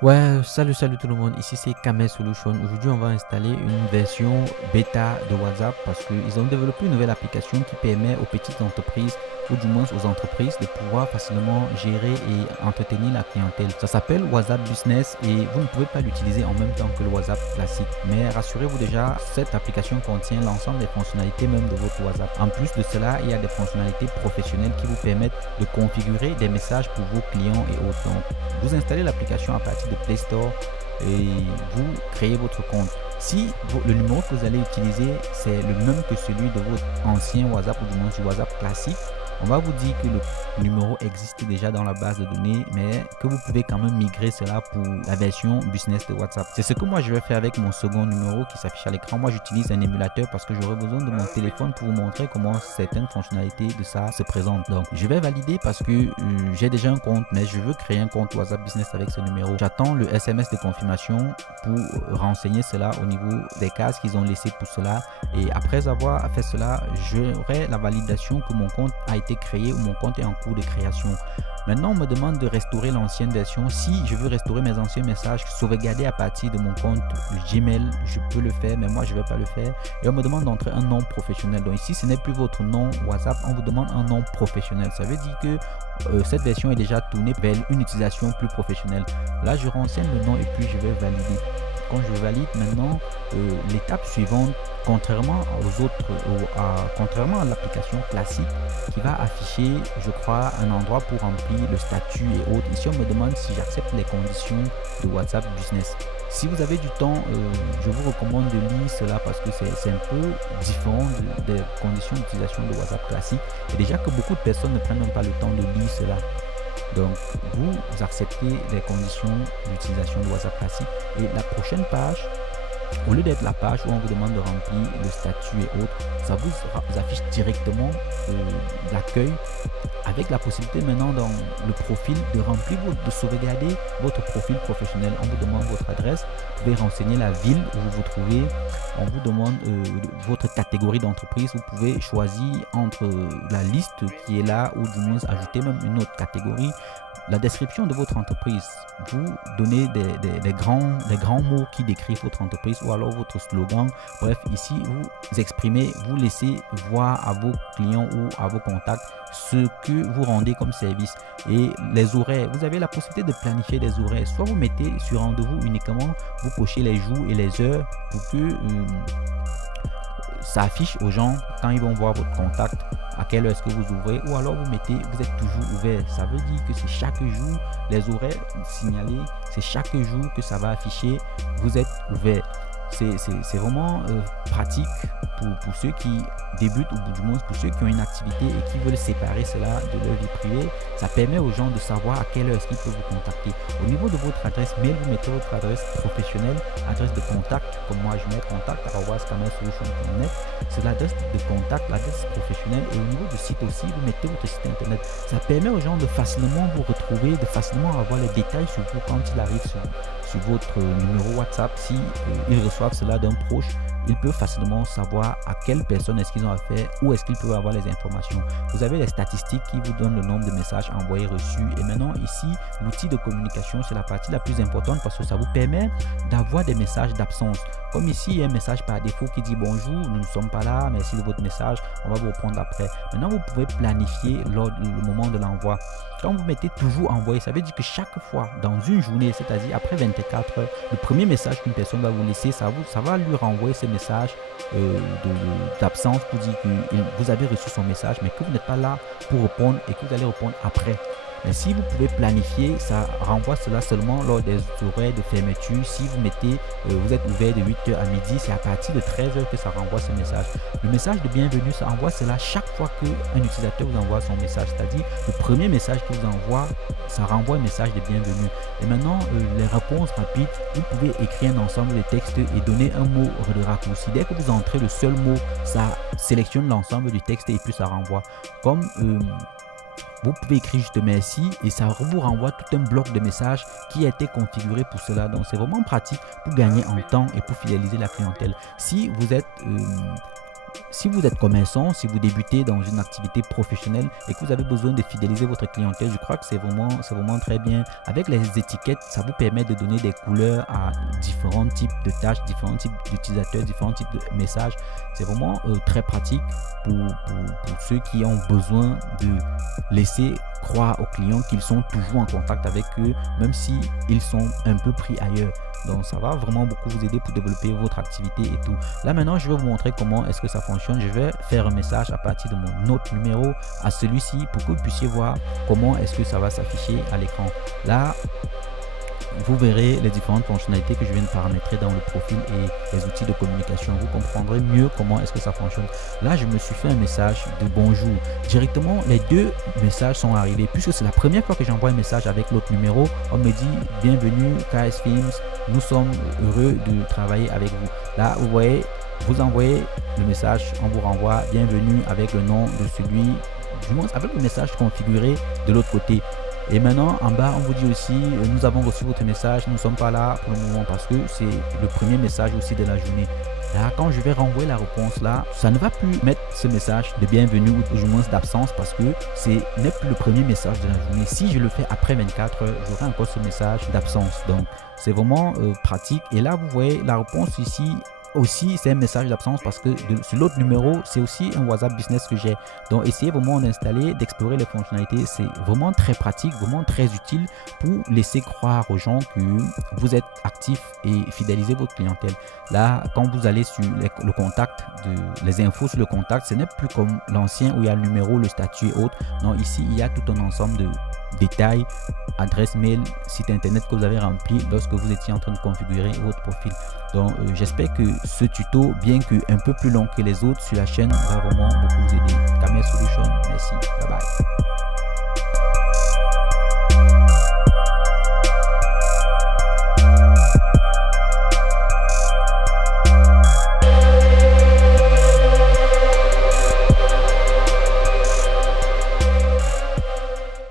Ouais, salut tout le monde, ici c'est Kamel Solution. Aujourd'hui, on va installer une version bêta de WhatsApp parce qu'ils ont développé une nouvelle application qui permet aux petites entreprises ou du moins aux entreprises de pouvoir facilement gérer et entretenir la clientèle. Ça s'appelle WhatsApp Business et vous ne pouvez pas l'utiliser en même temps que le WhatsApp classique. Mais rassurez-vous déjà, cette application contient l'ensemble des fonctionnalités même de votre WhatsApp. En plus de cela, il y a des fonctionnalités professionnelles qui vous permettent de configurer des messages pour vos clients et autres. Donc, vous installez l'application à partir de Play Store et vous créez votre compte. Si le numéro que vous allez utiliser, c'est le même que celui de votre ancien WhatsApp ou du moins du WhatsApp classique, on va vous dire que le numéro existe déjà dans la base de données, mais que vous pouvez quand même migrer cela pour la version business de WhatsApp. C'est ce que moi je vais faire avec mon second numéro qui s'affiche à l'écran. Moi j'utilise un émulateur parce que j'aurai besoin de mon téléphone pour vous montrer comment certaines fonctionnalités de ça se présentent. Donc je vais valider parce que j'ai déjà un compte, mais je veux créer un compte WhatsApp business avec ce numéro. J'attends le SMS de confirmation pour renseigner cela au niveau des cases qu'ils ont laissées pour cela. Et après avoir fait cela, j'aurai la validation que mon compte a été créé ou mon compte est en cours de création. Maintenant, on me demande de restaurer l'ancienne version. Si je veux restaurer mes anciens messages sauvegardés à partir de mon compte Gmail, je peux le faire, mais moi, je ne vais pas le faire. Et on me demande d'entrer un nom professionnel. Donc ici, ce n'est plus votre nom WhatsApp, on vous demande un nom professionnel. Ça veut dire que cette version est déjà tournée vers une utilisation plus professionnelle. Là, je renseigne le nom et puis je vais valider. Quand je valide maintenant, l'étape suivante, contrairement aux autres, contrairement à l'application classique qui va afficher, je crois, un endroit pour remplir le statut et autres. Ici, on me demande si j'accepte les conditions de WhatsApp Business. Si vous avez du temps, je vous recommande de lire cela parce que c'est un peu différent des conditions d'utilisation de WhatsApp classique. Et déjà que beaucoup de personnes ne prennent même pas le temps de lire cela. Donc, vous acceptez les conditions d'utilisation de WhatsApp classique et la prochaine page, au lieu d'être la page où on vous demande de remplir le statut et autres, ça vous affiche directement l'accueil avec la possibilité maintenant dans le profil de remplir, de sauvegarder votre profil professionnel. On vous demande votre adresse, vous pouvez renseigner la ville où vous vous trouvez, on vous demande votre catégorie d'entreprise, vous pouvez choisir entre la liste qui est là ou du moins ajouter même une autre catégorie. La description de votre entreprise, vous donnez des grands mots qui décrivent votre entreprise ou alors votre slogan. Bref, ici, vous exprimez, vous laissez voir à vos clients ou à vos contacts ce que vous rendez comme service. Et les horaires, vous avez la possibilité de planifier des horaires. Soit vous mettez sur rendez-vous uniquement, vous cochez les jours et les heures pour que ça affiche aux gens quand ils vont voir votre contact à quelle heure est-ce que vous ouvrez, ou alors vous mettez vous êtes toujours ouvert. Ça veut dire que c'est chaque jour les horaires signalés, c'est chaque jour que ça va afficher vous êtes ouvert. C'est vraiment pratique pour ceux qui débutent ou du moins pour ceux qui ont une activité et qui veulent séparer cela de leur vie privée. Ça permet aux gens de savoir à quelle heure est-ce qu'ils peuvent vous contacter. Au niveau de votre adresse mail, vous mettez votre adresse professionnelle, adresse de contact, comme moi je mets contact@kamelsolution.net. C'est l'adresse de contact, l'adresse professionnelle, et au niveau du site aussi, vous mettez votre site internet. Ça permet aux gens de facilement vous retrouver, de facilement avoir les détails sur vous quand il arrive sur votre numéro WhatsApp. Si ils reçoivent cela d'un proche, ils peuvent facilement savoir à quelle personne est-ce qu'ils ont affaire, où est-ce qu'ils peuvent avoir les informations. Vous avez les statistiques qui vous donnent le nombre de messages envoyés, reçus. Et maintenant ici, l'outil de communication, c'est la partie la plus importante parce que ça vous permet d'avoir des messages d'absence. Comme ici, il y a un message par défaut qui dit bonjour, nous ne sommes pas là, merci de votre message, on va vous reprendre après. Maintenant, vous pouvez planifier le moment de l'envoi. Quand vous mettez toujours envoyer, ça veut dire que chaque fois dans une journée, c'est-à-dire après 24 heures, le premier message qu'une personne va vous laisser, ça va lui renvoyer ce message d'absence pour dire que vous avez reçu son message, mais que vous n'êtes pas là pour répondre et que vous allez répondre après. Mais si vous pouvez planifier, ça renvoie cela seulement lors des horaires de fermeture. Si vous mettez, vous êtes ouvert de 8h à midi, c'est à partir de 13h que ça renvoie ce message. Le message de bienvenue, ça envoie cela chaque fois qu'un utilisateur vous envoie son message. C'est-à-dire, le premier message qu'il vous envoie, ça renvoie un message de bienvenue. Et maintenant, les réponses rapides, vous pouvez écrire un ensemble de textes et donner un mot de raccourci. Dès que vous entrez le seul mot, ça sélectionne l'ensemble du texte et puis ça renvoie. Comme vous pouvez écrire juste merci et ça vous renvoie tout un bloc de messages qui a été configuré pour cela. Donc c'est vraiment pratique pour gagner en temps et pour fidéliser la clientèle. Si si vous êtes commerçant, si vous débutez dans une activité professionnelle et que vous avez besoin de fidéliser votre clientèle, je crois que c'est vraiment très bien. Avec les étiquettes, ça vous permet de donner des couleurs à différents types de tâches, différents types d'utilisateurs, différents types de messages. C'est vraiment très pratique pour ceux qui ont besoin de laisser croire aux clients qu'ils sont toujours en contact avec eux, même si ils sont un peu pris ailleurs. Donc ça va vraiment beaucoup vous aider pour développer votre activité et tout. Là maintenant, je vais vous montrer comment est-ce que ça fonctionne. Je vais faire un message à partir de mon autre numéro à celui-ci pour que vous puissiez voir comment est-ce que ça va s'afficher à l'écran. Là, vous verrez les différentes fonctionnalités que je viens de paramétrer dans le profil et les outils de communication. Vous comprendrez mieux comment est-ce que ça fonctionne. Là, je me suis fait un message de bonjour. Directement, les deux messages sont arrivés. Puisque c'est la première fois que j'envoie un message avec l'autre numéro, on me dit bienvenue KS Films, nous sommes heureux de travailler avec vous. Là, vous voyez, vous envoyez le message, on vous renvoie bienvenue avec le nom de celui, du moins avec le message configuré de l'autre côté. Et maintenant, en bas, on vous dit aussi, nous avons reçu votre message, nous ne sommes pas là pour le moment parce que c'est le premier message aussi de la journée. Là, quand je vais renvoyer la réponse là, ça ne va plus mettre ce message de bienvenue ou du moins d'absence parce que ce n'est plus le premier message de la journée. Si je le fais après 24 heures, j'aurai encore ce message d'absence. Donc, c'est vraiment pratique. Et là, vous voyez la réponse ici. Aussi, c'est un message d'absence parce que sur l'autre numéro, c'est aussi un WhatsApp business que j'ai. Donc, essayez vraiment d'installer, d'explorer les fonctionnalités. C'est vraiment très pratique, vraiment très utile pour laisser croire aux gens que vous êtes actif et fidéliser votre clientèle. Là, quand vous allez sur le contact, les infos sur le contact, ce n'est plus comme l'ancien où il y a le numéro, le statut et autres. Non, ici, il y a tout un ensemble de détails, adresse mail, site internet que vous avez rempli lorsque vous étiez en train de configurer votre profil. Donc j'espère que ce tuto, bien que un peu plus long que les autres sur la chaîne, va vraiment beaucoup vous aider. Camel Solution, merci, bye bye.